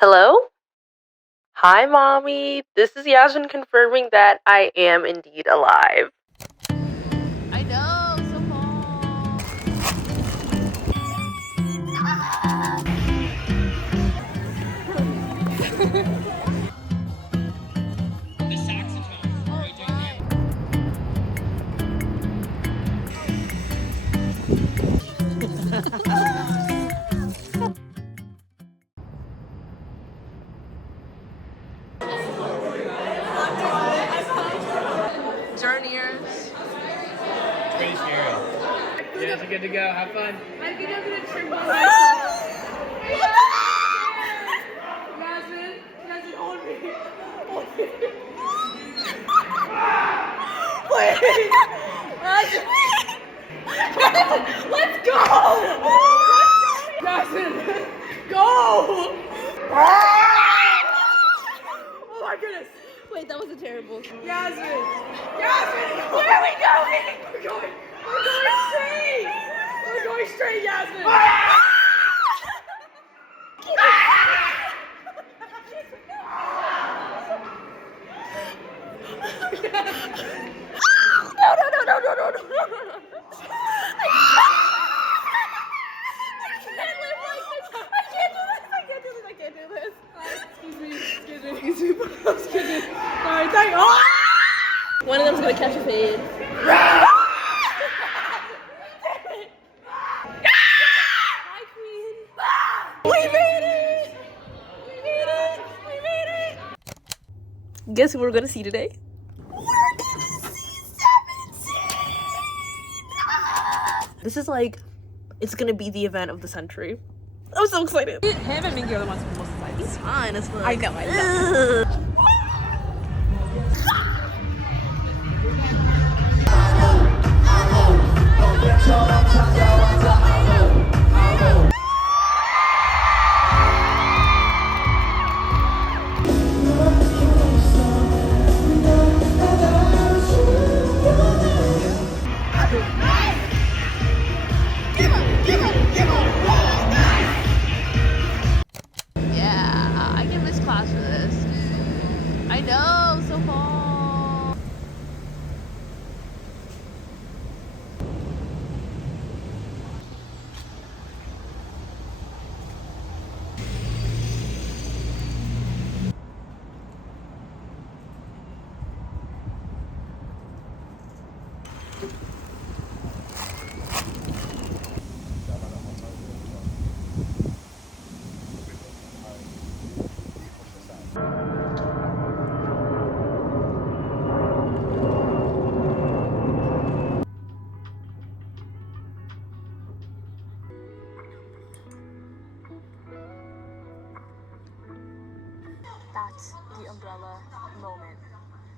Hello? Hi, Mommy. This is Yasmin confirming that I am indeed alive. I know, so long. The saxophone right there. Journeyers. It's pretty scary. You guys are good to go. Have fun. I think I'm gonna trip on myself. Yasmin, hold me. Hold me. Please. Let's go. Yasmin, go. Oh my goodness. Wait, that was a terrible. Yasmin, where are we going? We're going straight. We're going straight, Yasmin. No. I can't do this. Excuse me. Sorry. Oh! One of them's gonna catch a fade. Hi, Queen. We made it. Guess who we're gonna see today? This is like, it's gonna be the event of the century. I'm so excited. Him and Minky are the ones who are most excited. It's fine as fuck. I know. Yeah, I can miss class for this. I know, so far. That's the umbrella moment.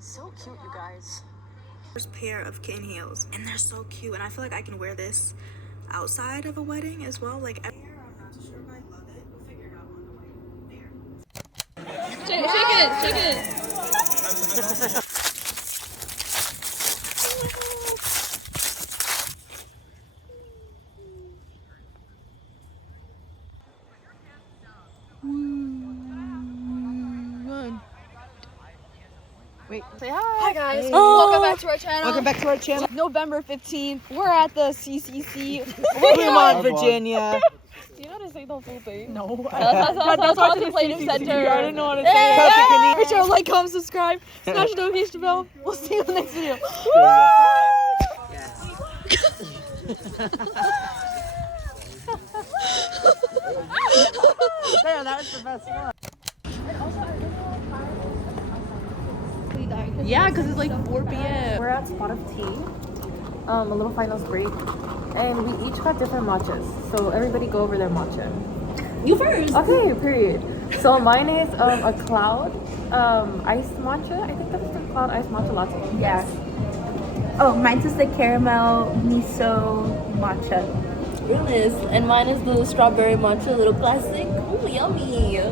So cute, you guys. First pair of kitten heels, and they're so cute, and I feel like I can wear this outside of a wedding as well. Like, I'm not too sure if I love it. We'll figure it out on the way there. Shake it. Wait. Say hi. Hi guys. Hey. Welcome back to our channel. Welcome back to our channel. November 15th. We're at the CCC. Fremont, Virginia. Do you know how to say the full thing? No. That's Contemplative Center. I don't know how to say it. Make sure to like, comment, subscribe, smash the notification bell. We'll see you in the next video. Damn, that was the best one. Yeah, because it's like 4 p.m. We're at Spot of Tea, a little finals break, and we each got different matchas. So everybody go over their matcha. You first. Okay, period. So mine is a cloud iced matcha. I think that's the cloud iced matcha latte. Yeah. Oh, mine's is the caramel miso matcha. Realness. And mine is the strawberry matcha, little classic. Ooh, yummy.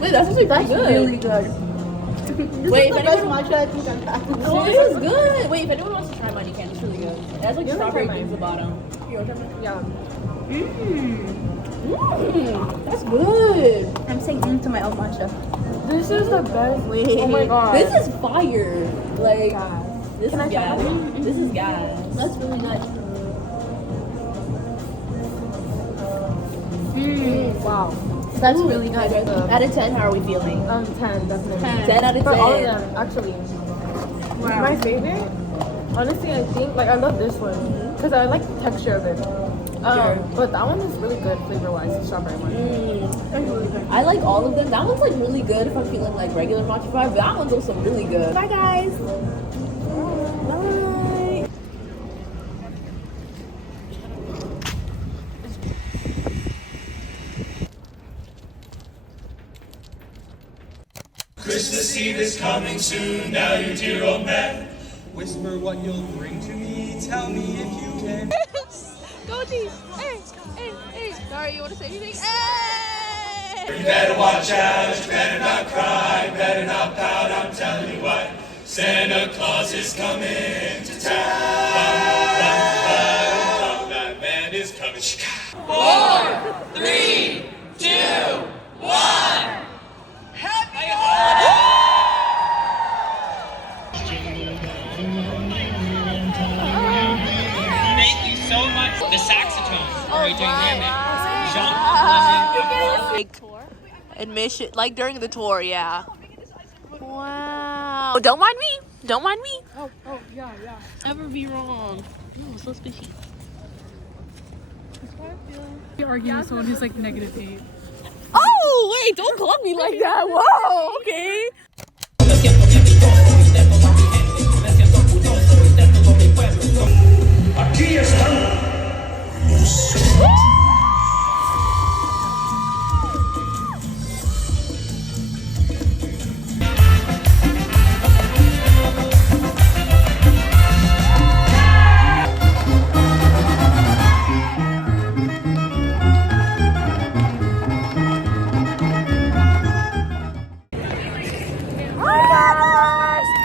Wait, that's actually pretty good. Really good. Wait, if anyone matcha I think I've had. Oh, this is good. Wait, if anyone wants to try mine, you can. It's really good. has like strawberry cream at the bottom. Yeah. That's good. I'm saying to my own matcha. This is the best. Oh my god. This is fire. Like, this Can is I try gas. it? This is gas. That's really good. Wow. That's really good. Out of 10, how are we feeling? 10, definitely. 10 out of 10. For all of them, actually. Wow. My favorite, honestly, I think, like, I love this one because I like the texture of it. But that one is really good flavor-wise, the strawberry one. I like all of them. That one's like really good if I'm feeling like regular matcha vibe. But that one's also really good. Bye, guys. Bye. Christmas Eve is coming soon, now you dear old man. Whisper what you'll bring to me, tell me if you can. Go Chiefs! Hey, hey, hey! Sorry, you want to say anything? Hey! You better watch out, you better not cry, better not pout, I'm telling you what. Santa Claus is coming to town. That man is coming. 4, 3, 2, 1. Thank you so much. The saxophones are dynamic. Admission, like during the tour, yeah. Wow. Don't mind me. Don't mind me. Oh, yeah. Never be wrong. Oh, so squishy. You argue with someone who's like -8. Oh, wait, don't call me like that. Whoa, okay. Aquí están.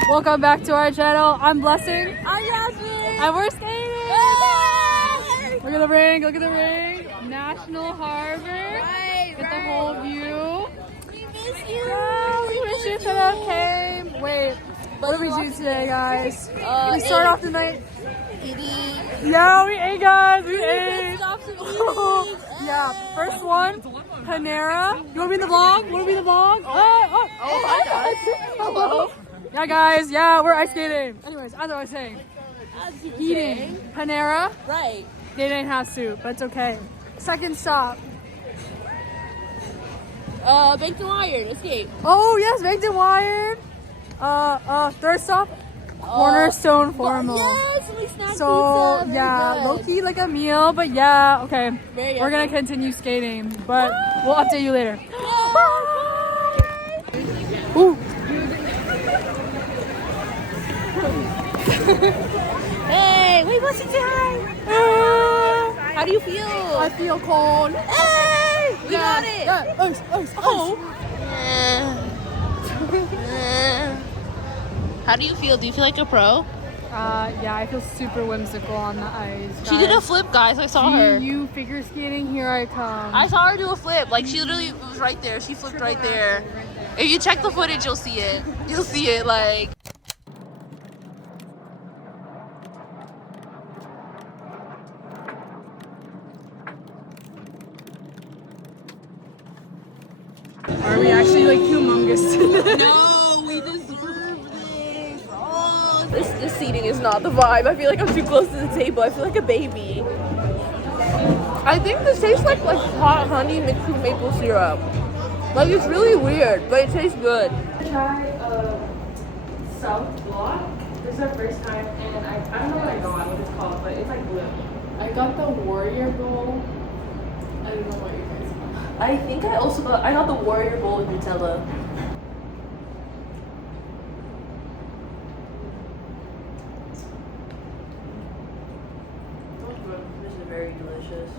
Welcome back to our channel. I'm Blessing. I'm Yasmin. And we're skating. Look at the ring. Look at the ring. National Harbor. Get the whole view. We miss you! Yeah, we wish you could have came. Wait, what did we do today, guys? We start off the night. Yeah, we ate, guys. We ate. Yeah, first one, Panera. You want to be in the vlog? Want to be in the vlog? Oh, hi, guys. Hello. Yeah, guys. Yeah, we're ice skating. Anyways, as I was saying, eating Panera. Right. They didn't have soup, but it's okay. Second stop. Baked and wired. Escape. Oh yes, baked and wired. Third stop, Cornerstone Formal. Yes, we snacked So pizza. Very yeah, good. low key like a meal, but yeah, okay. Very We're gonna yummy. continue skating, but we'll update you later. Ooh. Hey, wait, let's say hi. How do you feel? I feel cold. Hey, we got it. Yeah. Oh. How do you feel? Do you feel like a pro? Yeah, I feel super whimsical on the ice. She did a flip, guys. I saw her. You figure skating, here I come. I saw her do a flip. Like, she literally was right there. She flipped right there. If you check the footage, you'll see it. You'll see it, like... Are we actually like humongous? No, we deserve this. Oh, this seating is not the vibe. I feel like I'm too close to the table. I feel like a baby. I think this tastes like hot honey mixed with maple syrup. Like, it's really weird, but it tastes good. Try South Block. This is our first time, and I don't know what I got, what it's called, but it's like blue. I got the Warrior Bowl. I don't know what you guys got. I think I got the Warrior Bowl with Nutella. This is very delicious.